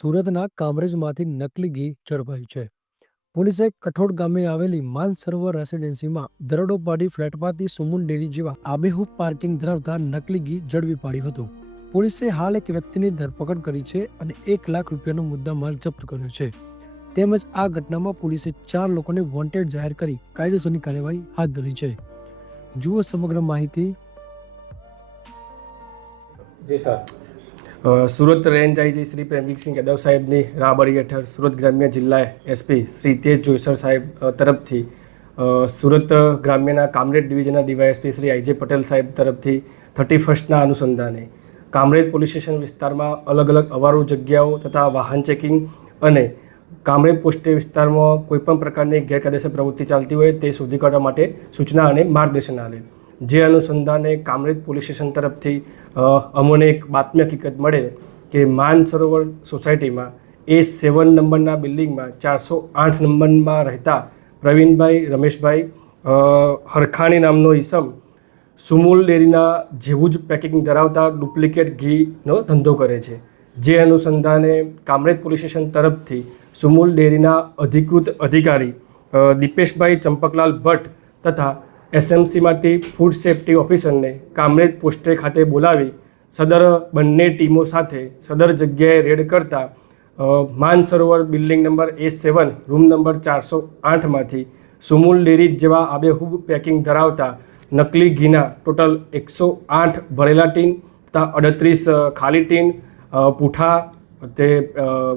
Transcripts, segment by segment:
સુરતના કામરેજમાંથી નકલી ઘી ઝડપાયું છે. પોલીસે કઠોળ ગામે આવેલી માનસરોવર રેસિડેન્સીમાં દરોડો પાડી ફ્લેટમાંથી સુમુન ડેરી જેવા આબેહૂબ પાર્કિંગ ધરાવતા નકલી ઘી ઝડપી પાડ્યું હતું. પોલીસે હાલ એક વ્યક્તિની ધરપકડ કરી છે અને એક લાખ રૂપિયાનો મુદ્દામાલ જપ્ત કર્યો છે. તેમજ આ ઘટનામાં પોલીસે ચાર લોકોને વોન્ટેડ જાહેર કરી કાયદેસરની કાર્યવાહી હાથ ધરી છે. જુઓ સમગ્ર માહિતી. જી, sir. Surat range IG Shri Premvirsinh Yadav સાહેબની રાહબરી હેઠળ સુરત ગ્રામ્ય જિલ્લા એસપી શ્રી તેજ જોઈસર સાહેબ તરફથી સુરત ગ્રામ્યના કામરેજ ડિવિઝનના ડીવાયએસપી શ્રી આઈજે પટેલ સાહેબ તરફથી થર્ટી ફર્સ્ટના અનુસંધાને કામરેજ પોલીસ સ્ટેશન વિસ્તારમાં અલગ અલગ અવારો જગ્યાઓ તથા વાહન ચેકિંગ અને કામરેજ પોસ્ટે વિસ્તારમાં કોઈપણ પ્રકારની ગેરકાયદેસર પ્રવૃત્તિ ચાલતી હોય તે શોધી કાઢવા માટે સૂચના અને માર્ગદર્શન આવેલ જે અનુસંધાને કામરેજ પોલીસ સ્ટેશન તરફથી અમોને એક બાતમી હકીકત મળે કે માન સરોવર સોસાયટીમાં એ સેવન નંબરના બિલ્ડિંગમાં ચારસો આઠ નંબરમાં રહેતા પ્રવીણભાઈ, રમેશભાઈ હરખાણી નામનો ઈસમ સુમૂલ ડેરીના જેવું જ પેકિંગ ધરાવતા ડુપ્લિકેટ ઘીનો ધંધો કરે છે. જે અનુસંધાને કામરેજ પોલીસ સ્ટેશન તરફથી સુમુલ ડેરીના અધિકૃત અધિકારી દીપેશભાઈ ચંપકલાલ ભટ્ટ તથા એસએમસીમાંથી ફૂડ સેફ્ટી ઓફિસરને કામરેજ પોસ્ટે ખાતે બોલાવી સદર બંને ટીમો સાથે સદર જગ્યાએ રેડ કરતા Mansarovar building number A seven, room number ચારસો આઠમાંથી સુમુલ ડેરી જેવા આબેહૂબ પેકિંગ ધરાવતા નકલી ઘીના ટોટલ એકસો આઠ ભરેલા ટીન તથા અડત્રીસ ખાલી ટીન પૂઠા, તે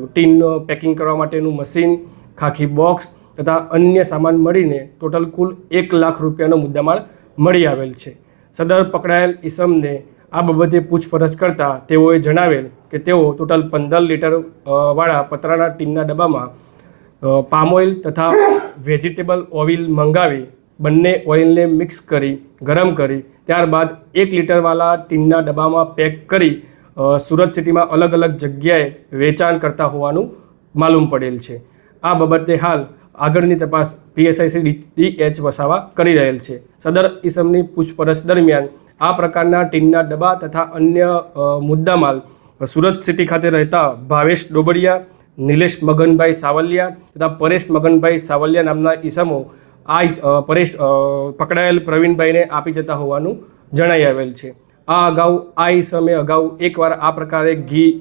ટીનનું ટીન પેકિંગ કરવા માટેનું મશીન, ખાખી બોક્સ તથા અન્ય સામાન મળીને ટોટલ કુલ એક લાખ રૂપિયાનો મુદ્દામાલ મળી આવેલ છે. સદર પકડાયેલ ઈસમને આ બાબતે પૂછપરછ કરતાં તેઓએ જણાવેલ કે તેઓ ટોટલ પંદર લીટરવાળા વાળા પતરાના ટીનના ડબ્બામાં પામ ઓઇલ તથા વેજીટેબલ ઓઇલ મંગાવી બંને ઓઇલને મિક્સ કરી, ગરમ કરી, ત્યારબાદ એક લીટરવાળા ટીનના ડબ્બામાં પેક કરી સુરત સિટીમાં અલગ અલગ જગ્યાએ વેચાણ કરતા હોવાનું માલુમ પડેલ છે. આ બાબતે હાલ આગળની તપાસ પીએસઆઈ ડી એચ વસાવા કરી રહેલ છે. સદર ઇસમની પૂછપરછ દરમિયાન આ પ્રકારના ટીનના ડબ્બા તથા અન્ય મુદ્દામાલ સુરત સિટી ખાતે રહેતા ભાવેશ ડોબડિયા, નિલેશ મગનભાઈ સાવલિયા તથા પરેશ મગનભાઈ સાવલિયા નામના ઈસમો આ પરેશ પકડાયેલ પ્રવીણભાઈને આપી જતા હોવાનું જણાઈ આવેલ છે. આ અગાઉ, આ ઈસમે અગાઉ એકવાર આ પ્રકારે ઘી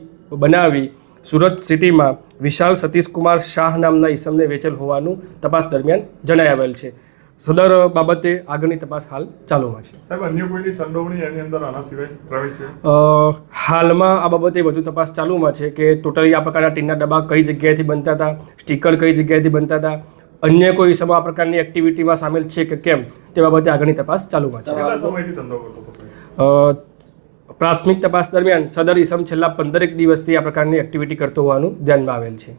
બનાવી સુરત સિટીમાં વિશાલ સતીશકુમાર શાહ નામના ઈસમને વેચેલ હોવાનું તપાસ દરમિયાન જણાઈ આવેલ છે. સદર બાબતે આગળની તપાસ હાલ ચાલુમાં છે. સાહેબ અન્ય કોઈની સંડોવણી એની અંદર આના સિવાય છે? હાલમાં આ બાબતે વધુ તપાસ ચાલુમાં છે કે ટોટલી આ પ્રકારના ટીનના ડબ્બા કઈ જગ્યાએથી બનતા હતા સ્ટીકર કઈ જગ્યાએથી બનતા હતા અન્ય કોઈ સમા આ પ્રકારની એક્ટિવિટીમાં સામેલ છે કે કેમ તે બાબતે આગળની તપાસ ચાલુમાં છે. પ્રાથમિક તપાસ દરમિયાન સદર ઈસમ છેલ્લા પંદરેક દિવસથી આ પ્રકારની એક્ટિવિટી કરતો હોવાનું ધ્યાનમાં આવેલ છે.